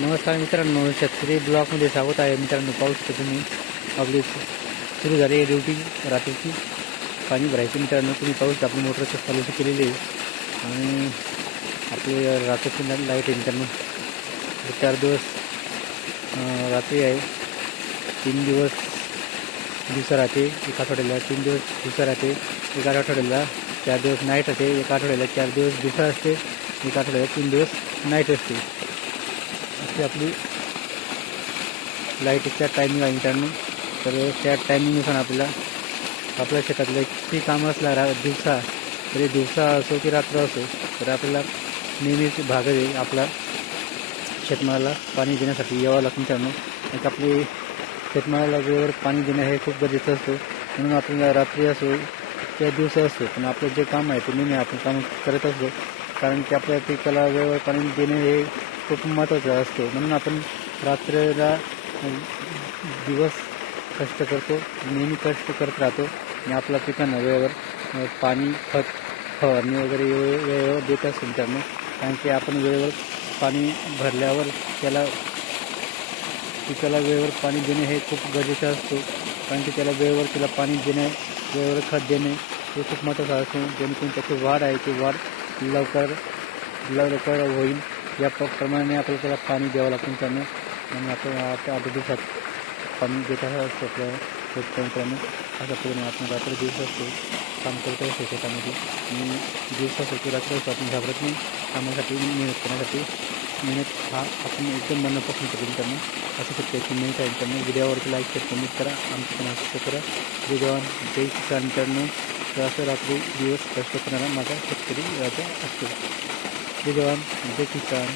नमस्कार मित्रांनो शेतकरी ब्लॉकमध्ये स्वागत आहे. मित्रांनो पाऊस शकता तुम्ही आपली सुरू झाली आहे ड्युटी रात्रीची पाणी भरायची. मित्रांनो तुम्ही पाऊस आपली मोटर चालू केलेली आहे. आणि आपली रात्रीची लाइट आहे मित्रांनो. चार दिवस रात्री आहे. तीन दिवस दिवसा राहते एका आठवड्याला तीन दिवस दिवसा राहते एका आठवड्याला चार दिवस नाईट असते एका आठवड्याला चार दिवस दिवसा असते एका आठवड्याला तीन दिवस नाईट असते. अशी आपली. लाईटच्या टायमिंग आहे मित्रांनो. तर त्या टायमिंगनुसार आपल्याला आपल्या शेतातलं किती कामं असला रा दिवसा. तरी दिवसा असो की रात्र असो तर आपल्याला नेहमीच भाग येईल आपला शेतमाला पाणी देण्यासाठी यावं लागतं मित्रांनो. एक आपली शेतमाला वेळेवर पाणी देणं हे खूप गरजेचं असतं. म्हणून आपल्याला रात्री असो किंवा दिवसा असतो पण आपलं जे काम आहे ते नेहमी आपण काम करत असतो. कारण की आपल्या पिकाला वेळेवर पाणी देणे हे खूप महत्त्वाचं असतं. म्हणून आपण रात्रीला दिवस कष्ट करतो नेहमी कष्ट करत राहतो. आणि आपल्या पिकांना वेळेवर पाणी खत फवारणी वगैरे वेळे- वेळेवर देत असतो त्यामुळे कारण की आपण वेळेवर पाणी भरल्यावर त्याला पिकाला वेळेवर पाणी देणे हे खूप गरजेचं असतो. कारण की त्याला वेळेवर त्याला पाणी देणे वेळेवर खत देणे हे खूप महत्त्वाचं असतो. जेणेकरून त्याची वाढ आहे ती वाढ लवकर लवकर होईल. या प्रमाणे आपल्याला त्याला पाणी द्यावं लागतं मित्रांनो आणि आपण आता आठ दिवसात पाणी देत असतो आपल्या शेतकऱ्यांनी अशा पद्धतीने आपण रात्र दिवस असतो काम करत असतो शेतामध्ये. आणि दिवस असतो की रात्र असतो आपण घाबरत नाही. कामासाठी मेहनत करण्यासाठी. मेहनत हा आपण एकदम मनापासून करतो मित्रांनो असं शेतकऱ्याची मेहनत आहे मित्रांनो व्हिडिओवरती लाईक शेअर कमेंट करा आमचं पण असं करा. जय जवान जय किसान मित्रांनो. तर असं रात्री दिवस कष्ट करणारा माझा शेतकरी राजा असतो जय जवान जय किसान